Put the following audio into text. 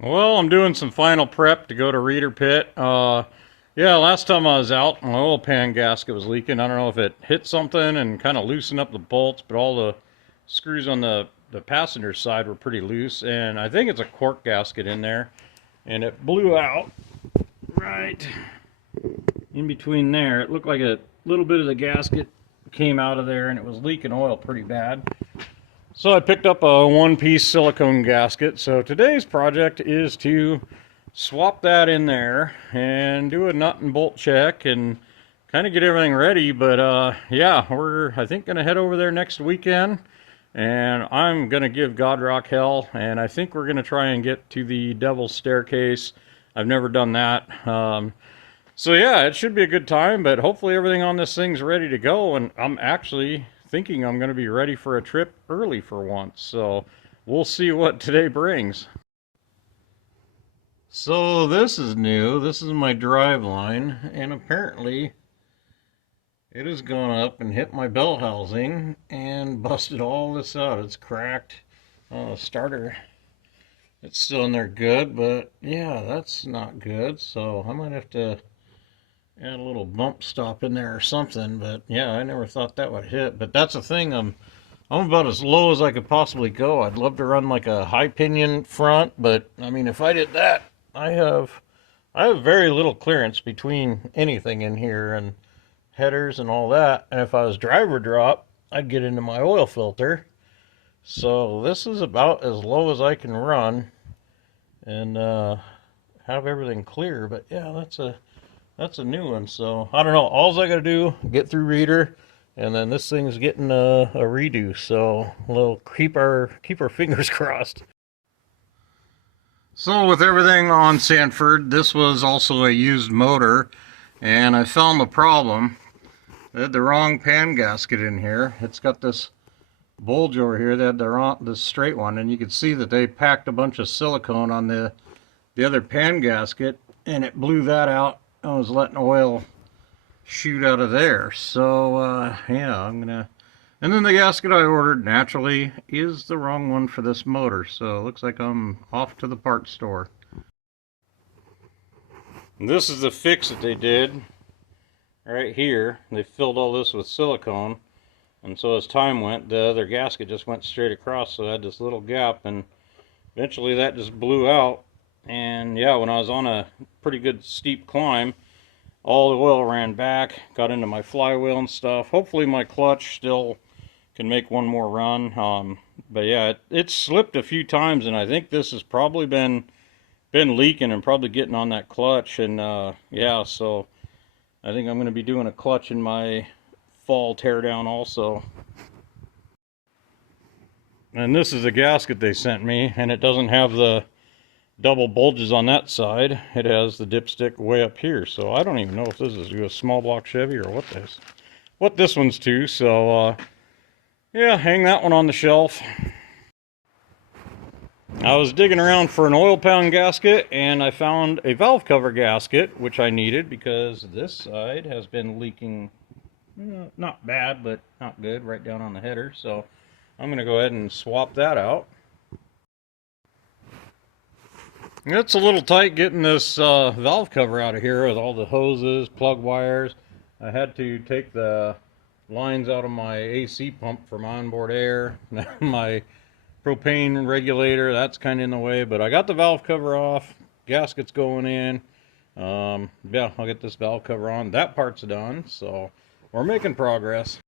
Well, I'm doing some final prep to go to Reader Pit. Yeah, last time I was out, my oil pan gasket was leaking. I don't know if it hit something and kind of loosened up the bolts, but all the screws on the passenger side were pretty loose, and I think it's a cork gasket in there, and it blew out right in between there. It looked like a little bit of the gasket came out of there, and it was leaking oil pretty bad. So I picked up a one-piece silicone gasket. So today's project is to swap that in there and do a nut and bolt check and kind of get everything ready. But yeah, we're I think gonna head over there next weekend, and I'm gonna give God Rock hell, and I think we're gonna try and get to the Devil's Staircase. I've never done that. So yeah, it should be a good time, but hopefully everything on this thing's ready to go, and I'm actually thinking I'm going to be ready for a trip early for once. So we'll see what today brings. So this is new. This is my drive line, and apparently it has gone up and hit my belt housing and busted all this out. It's cracked. Starter, it's still in there good, but yeah, that's not good. So I might have to add a little bump stop in there or something. But yeah, I never thought that would hit. But that's the thing. I'm about as low as I could possibly go. I'd love to run like a high pinion front, but I mean, if I did that, I have very little clearance between anything in here and headers and all that. And if I was driver drop, I'd get into my oil filter. So this is about as low as I can run and have everything clear. But yeah, that's a new one. So I don't know. All I got to do, get through Reader, and then this thing's getting a redo. So we'll keep our fingers crossed. So with everything on Sanford, this was also a used motor, and I found the problem. They had the wrong pan gasket in here. It's got this bulge over here. They had the straight one, and you could see that they packed a bunch of silicone on the other pan gasket, and it blew that out. I was letting oil shoot out of there. So yeah, I'm gonna. And then the gasket I ordered naturally is the wrong one for this motor. So it looks like I'm off to the parts store. And this is the fix that they did right here. They filled all this with silicone, and so as time went, the other gasket just went straight across, so I had this little gap, and eventually that just blew out. And yeah, when I was on a pretty good steep climb, all the oil ran back, got into my flywheel and stuff. Hopefully my clutch still can make one more run. But yeah, it slipped a few times, and I think this has probably been leaking and probably getting on that clutch. And yeah, so I think I'm going to be doing a clutch in my fall teardown also. And this is a gasket they sent me, and it doesn't have the double bulges on that side. It has the dipstick way up here, so I don't even know if this is a small block Chevy or what this one's to. So yeah, hang that one on the shelf. I was digging around for an oil pan gasket, and I found a valve cover gasket, which I needed because this side has been leaking, not bad, but not good, right down on the header. So I'm going to go ahead and swap that out. It's a little tight getting this valve cover out of here with all the hoses, plug wires. I had to take the lines out of my AC pump for my onboard air. My propane regulator, that's kind of in the way, but I got the valve cover off. Gasket's going in. Yeah, I'll get this valve cover on. That part's done, so we're making progress.